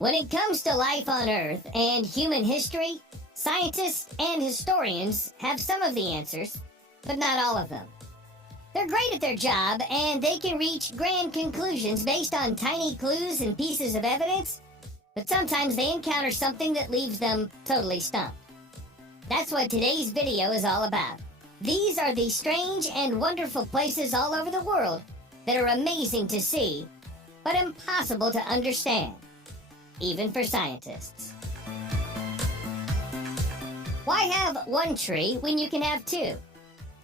When it comes to life on Earth and human history, scientists and historians have some of the answers, but not all of them. They're great at their job and they can reach grand conclusions based on tiny clues and pieces of evidence, but sometimes they encounter something that leaves them totally stumped. That's what today's video is all about. These are the strange and wonderful places all over the world that are amazing to see, but impossible to understand, even for scientists. Why have one tree when you can have two?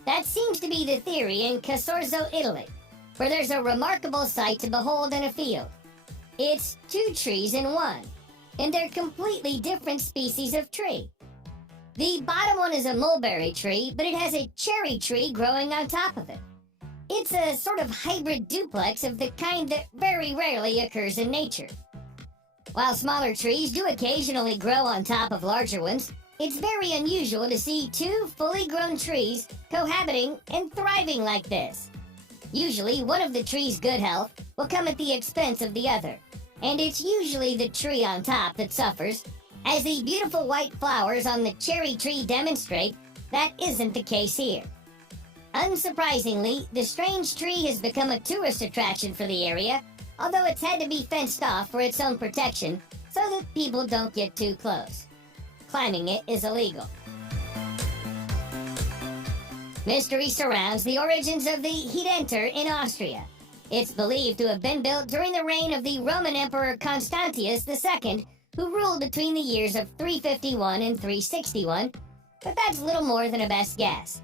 That seems to be the theory in Casorzo, Italy, where there's a remarkable sight to behold in a field. It's two trees in one, and they're completely different species of tree. The bottom one is a mulberry tree, but it has a cherry tree growing on top of it. It's a sort of hybrid duplex of the kind that very rarely occurs in nature. While smaller trees do occasionally grow on top of larger ones, it's very unusual to see two fully grown trees cohabiting and thriving like this. Usually, one of the tree's good health will come at the expense of the other, and it's usually the tree on top that suffers. As the beautiful white flowers on the cherry tree demonstrate, that isn't the case here. Unsurprisingly, the strange tree has become a tourist attraction for the area, although it's had to be fenced off for its own protection so that people don't get too close. Climbing it is illegal. Mystery surrounds the origins of the Hedenter in Austria. It's believed to have been built during the reign of the Roman Emperor Constantius II, who ruled between the years of 351 and 361, but that's little more than a best guess.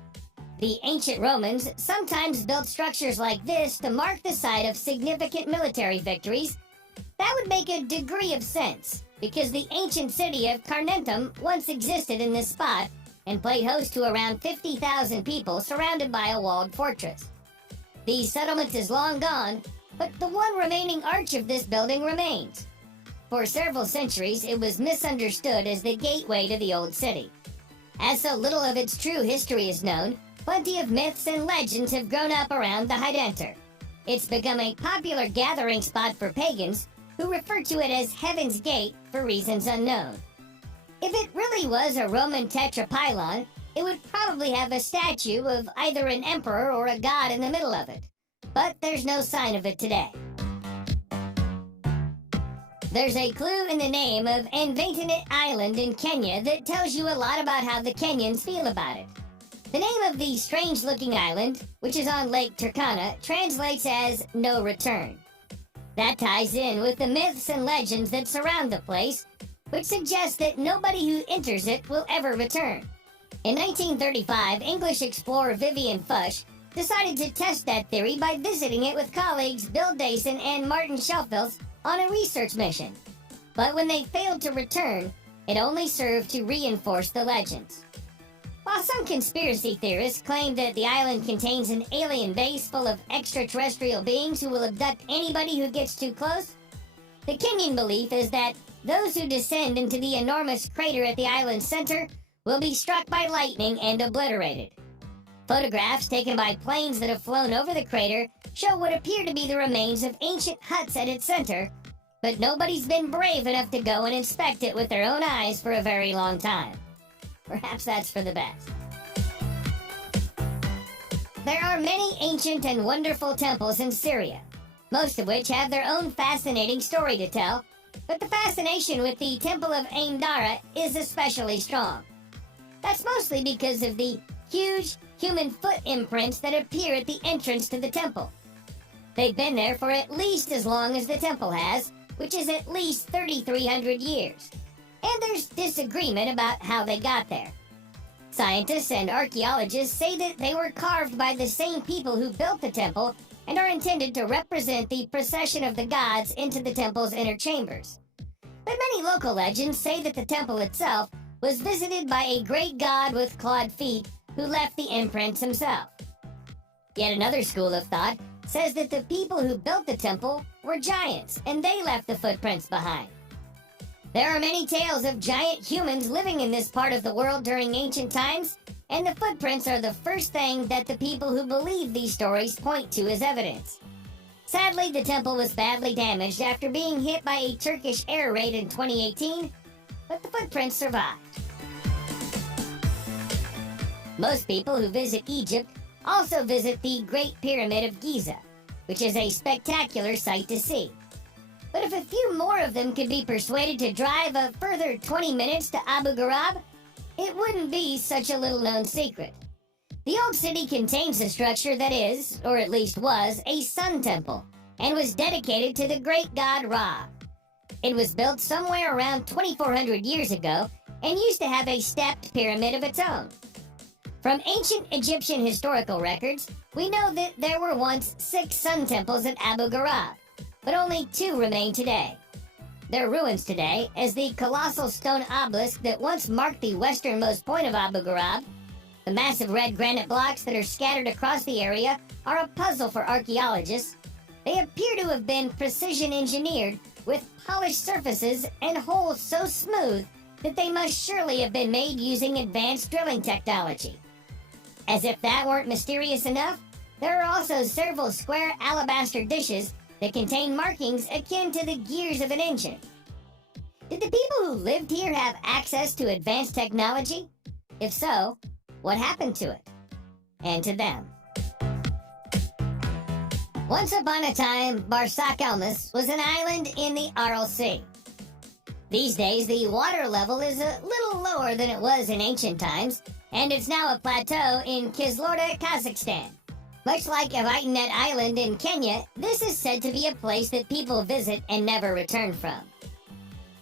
The ancient Romans sometimes built structures like this to mark the site of significant military victories. That would make a degree of sense, because the ancient city of Carnuntum once existed in this spot and played host to around 50,000 people surrounded by a walled fortress. The settlement is long gone, but the one remaining arch of this building remains. For several centuries, it was misunderstood as the gateway to the old city. As so little of its true history is known, plenty of myths and legends have grown up around the Hedenter. It's become a popular gathering spot for pagans who refer to it as Heaven's Gate for reasons unknown. If it really was a Roman tetrapylon, it would probably have a statue of either an emperor or a god in the middle of it. But there's no sign of it today. There's a clue in the name of Envatinet Island in Kenya that tells you a lot about how the Kenyans feel about it. The name of the strange-looking island, which is on Lake Turkana, translates as no return. That ties in with the myths and legends that surround the place, which suggest that nobody who enters it will ever return. In 1935, English explorer Vivian Fush decided to test that theory by visiting it with colleagues Bill Dayson and Martin Shelfels on a research mission. But when they failed to return, it only served to reinforce the legends. While some conspiracy theorists claim that the island contains an alien base full of extraterrestrial beings who will abduct anybody who gets too close, the Kenyan belief is that those who descend into the enormous crater at the island's center will be struck by lightning and obliterated. Photographs taken by planes that have flown over the crater show what appear to be the remains of ancient huts at its center, but nobody's been brave enough to go and inspect it with their own eyes for a very long time. Perhaps that's for the best. There are many ancient and wonderful temples in Syria, most of which have their own fascinating story to tell, but the fascination with the Temple of Ain Dara is especially strong. That's mostly because of the huge human foot imprints that appear at the entrance to the temple. They've been there for at least as long as the temple has, which is at least 3,300 years. And there's disagreement about how they got there. Scientists and archaeologists say that they were carved by the same people who built the temple and are intended to represent the procession of the gods into the temple's inner chambers. But many local legends say that the temple itself was visited by a great god with clawed feet who left the imprints himself. Yet another school of thought says that the people who built the temple were giants and they left the footprints behind. There are many tales of giant humans living in this part of the world during ancient times, and the footprints are the first thing that the people who believe these stories point to as evidence. Sadly, the temple was badly damaged after being hit by a Turkish air raid in 2018, but the footprints survived. Most people who visit Egypt also visit the Great Pyramid of Giza, which is a spectacular sight to see. But if a few more of them could be persuaded to drive a further 20 minutes to Abu Ghraib, it wouldn't be such a little-known secret. The old city contains a structure that is, or at least was, a sun temple, and was dedicated to the great god Ra. It was built somewhere around 2,400 years ago, and used to have a stepped pyramid of its own. From ancient Egyptian historical records, we know that there were once 6 sun temples at Abu Ghraib, but only 2 remain today. They're ruins today, as the colossal stone obelisk that once marked the westernmost point of Abu Ghraib, the massive red granite blocks that are scattered across the area, are a puzzle for archaeologists. They appear to have been precision engineered, with polished surfaces and holes so smooth that they must surely have been made using advanced drilling technology. As if that weren't mysterious enough, there are also several square alabaster dishes that contain markings akin to the gears of an engine. Did the people who lived here have access to advanced technology? If so, what happened to it? And to them? Once upon a time, Barsak Elmas was an island in the Aral Sea. These days, the water level is a little lower than it was in ancient times, and it's now a plateau in Kizloda, Kazakhstan. Much like Avitinet Island in Kenya, this is said to be a place that people visit and never return from.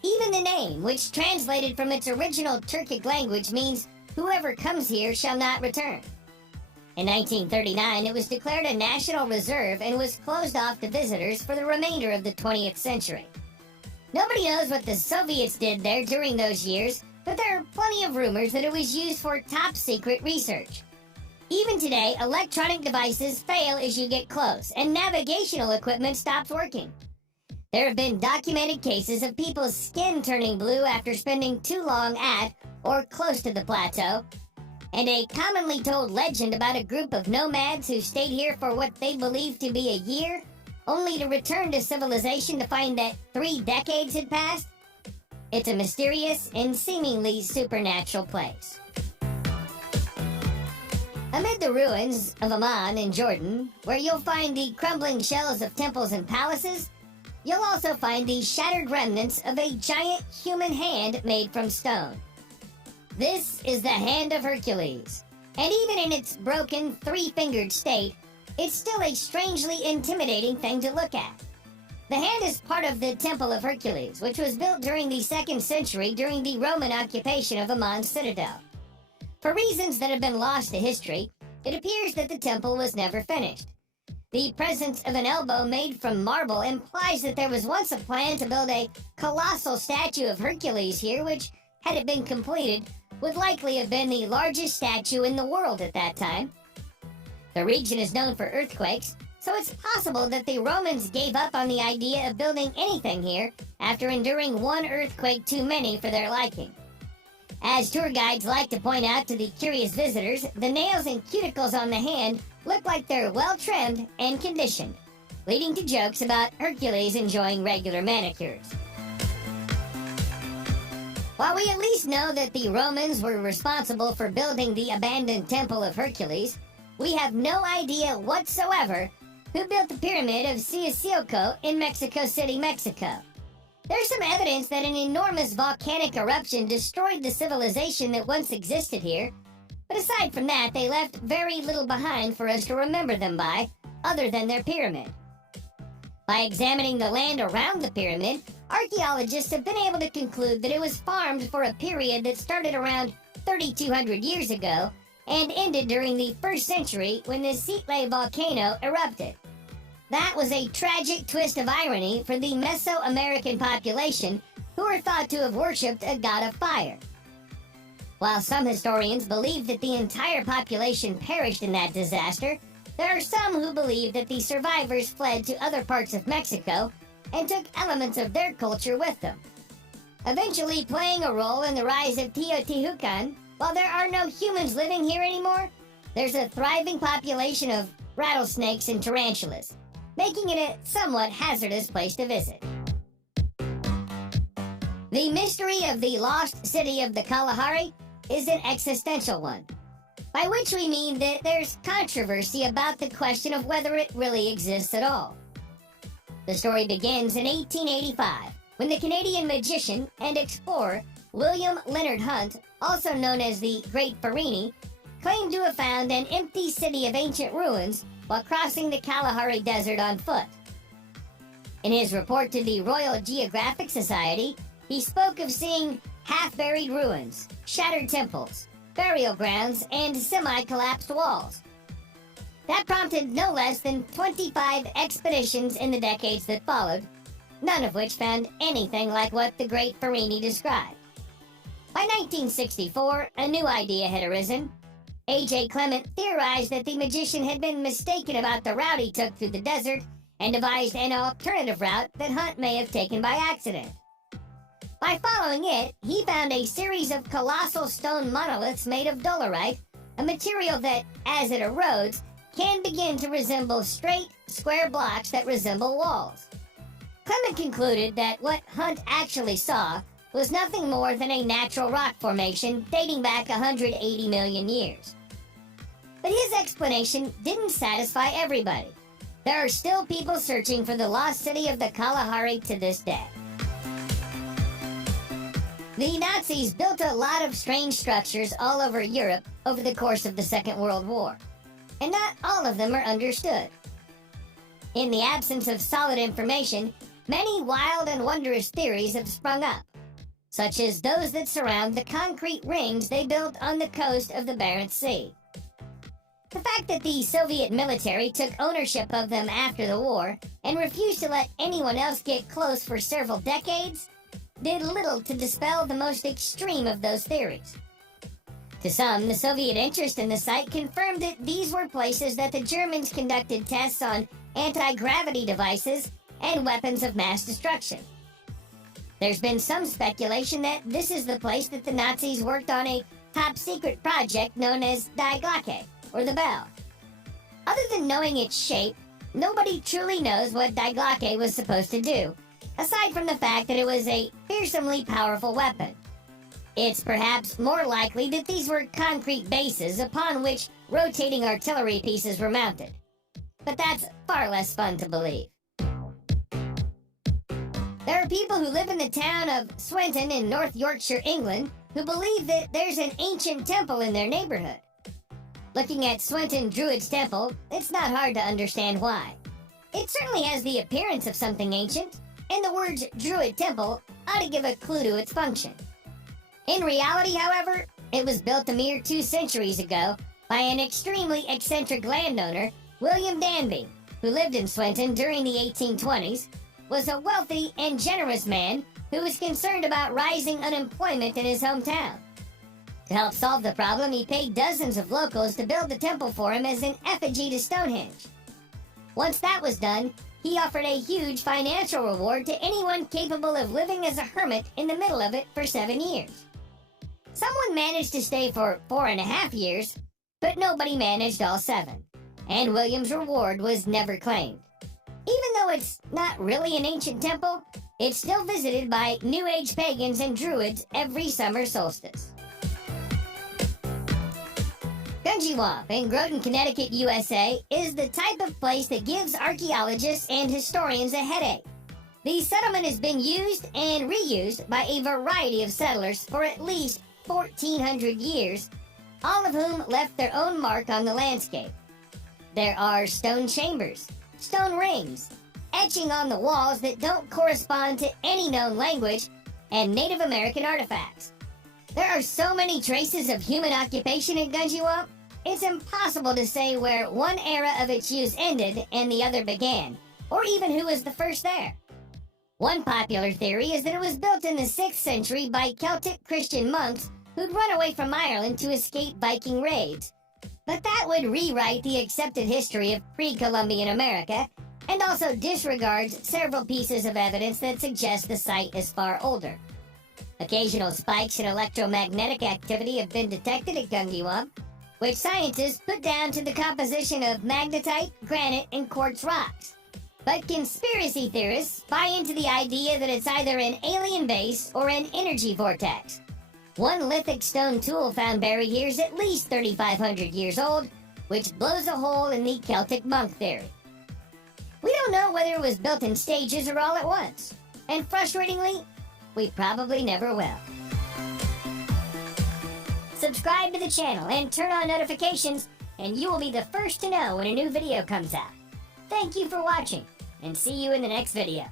Even the name, which translated from its original Turkic language, means whoever comes here shall not return. In 1939, it was declared a national reserve and was closed off to visitors for the remainder of the 20th century. Nobody knows what the Soviets did there during those years, but there are plenty of rumors that it was used for top-secret research. Even today, electronic devices fail as you get close, and navigational equipment stops working. There have been documented cases of people's skin turning blue after spending too long at or close to the plateau, and a commonly told legend about a group of nomads who stayed here for what they believed to be a year, only to return to civilization to find that 3 decades had passed. It's a mysterious and seemingly supernatural place. Amid the ruins of Amman in Jordan, where you'll find the crumbling shells of temples and palaces, you'll also find the shattered remnants of a giant human hand made from stone. This is the Hand of Hercules, and even in its broken, 3-fingered state, it's still a strangely intimidating thing to look at. The hand is part of the Temple of Hercules, which was built during the 2nd century during the Roman occupation of Amman's citadel. For reasons that have been lost to history, it appears that the temple was never finished. The presence of an elbow made from marble implies that there was once a plan to build a colossal statue of Hercules here, which, had it been completed, would likely have been the largest statue in the world at that time. The region is known for earthquakes, so it's possible that the Romans gave up on the idea of building anything here after enduring one earthquake too many for their liking. As tour guides like to point out to the curious visitors, the nails and cuticles on the hand look like they're well trimmed and conditioned, leading to jokes about Hercules enjoying regular manicures. While we at least know that the Romans were responsible for building the abandoned Temple of Hercules, we have no idea whatsoever who built the Pyramid of Sisilco in Mexico City, Mexico. There's some evidence that an enormous volcanic eruption destroyed the civilization that once existed here, but aside from that, they left very little behind for us to remember them by, other than their pyramid. By examining the land around the pyramid, archaeologists have been able to conclude that it was farmed for a period that started around 3,200 years ago and ended during the 1st century when the Sitle volcano erupted. That was a tragic twist of irony for the Mesoamerican population, who are thought to have worshipped a god of fire. While some historians believe that the entire population perished in that disaster, there are some who believe that the survivors fled to other parts of Mexico and took elements of their culture with them. Eventually playing a role in the rise of Teotihuacan, while there are no humans living here anymore, there's a thriving population of rattlesnakes and tarantulas. making it a somewhat hazardous place to visit. The mystery of the lost city of the Kalahari is an existential one, by which we mean that there's controversy about the question of whether it really exists at all. The story begins in 1885, when the Canadian magician and explorer William Leonard Hunt, also known as the Great Farini, claimed to have found an empty city of ancient ruins while crossing the Kalahari Desert on foot. In his report to the Royal Geographic Society, he spoke of seeing half-buried ruins, shattered temples, burial grounds, and semi-collapsed walls. That prompted no less than 25 expeditions in the decades that followed, none of which found anything like what the Great Farini described. By 1964, a new idea had arisen. A.J. Clement theorized that the magician had been mistaken about the route he took through the desert and devised an alternative route that Hunt may have taken by accident. By following it, he found a series of colossal stone monoliths made of dolerite, a material that, as it erodes, can begin to resemble straight, square blocks that resemble walls. Clement concluded that what Hunt actually saw was nothing more than a natural rock formation dating back 180 million years. But his explanation didn't satisfy everybody. There are still people searching for the lost city of the Kalahari to this day. The Nazis built a lot of strange structures all over Europe over the course of the Second World War, and not all of them are understood. In the absence of solid information, many wild and wondrous theories have sprung up, such as those that surround the concrete rings they built on the coast of the Barents Sea. The fact that the Soviet military took ownership of them after the war and refused to let anyone else get close for several decades did little to dispel the most extreme of those theories. To some, the Soviet interest in the site confirmed that these were places that the Germans conducted tests on anti-gravity devices and weapons of mass destruction. There's been some speculation that this is the place that the Nazis worked on a top-secret project known as Die Glocke, or the Bell. Other than knowing its shape, nobody truly knows what Die Glocke was supposed to do, aside from the fact that it was a fearsomely powerful weapon. It's perhaps more likely that these were concrete bases upon which rotating artillery pieces were mounted. But that's far less fun to believe. There are people who live in the town of Swinton in North Yorkshire, England, who believe that there's an ancient temple in their neighborhood. Looking at Swinton Druid's Temple, it's not hard to understand why. It certainly has the appearance of something ancient, and the words Druid Temple ought to give a clue to its function. In reality, however, it was built a mere 2 centuries ago by an extremely eccentric landowner, William Danby, who lived in Swinton during the 1820s, was a wealthy and generous man who was concerned about rising unemployment in his hometown. To help solve the problem, he paid dozens of locals to build the temple for him as an effigy to Stonehenge. Once that was done, he offered a huge financial reward to anyone capable of living as a hermit in the middle of it for 7 years. Someone managed to stay for 4.5 years, but nobody managed all 7, and William's reward was never claimed. Even though it's not really an ancient temple, it's still visited by New Age pagans and druids every summer solstice. Gunjiwamp in Groton, Connecticut, USA is the type of place that gives archaeologists and historians a headache. The settlement has been used and reused by a variety of settlers for at least 1,400 years, all of whom left their own mark on the landscape. There are stone chambers, stone rings, etching on the walls that don't correspond to any known language, and Native American artifacts. There are so many traces of human occupation in Gunjiwamp, it's impossible to say where one era of its use ended and the other began, or even who was the first there. One popular theory is that it was built in the 6th century by Celtic Christian monks who'd run away from Ireland to escape Viking raids. But that would rewrite the accepted history of pre-Columbian America, and also disregards several pieces of evidence that suggest the site is far older. Occasional spikes in electromagnetic activity have been detected at Gunjiwamp, which scientists put down to the composition of magnetite, granite, and quartz rocks. But conspiracy theorists buy into the idea that it's either an alien base or an energy vortex. One lithic stone tool found buried here is at least 3,500 years old, which blows a hole in the Celtic monk theory. We don't know whether it was built in stages or all at once, and frustratingly, we probably never will. Subscribe to the channel and turn on notifications, and you will be the first to know when a new video comes out. Thank you for watching, and see you in the next video.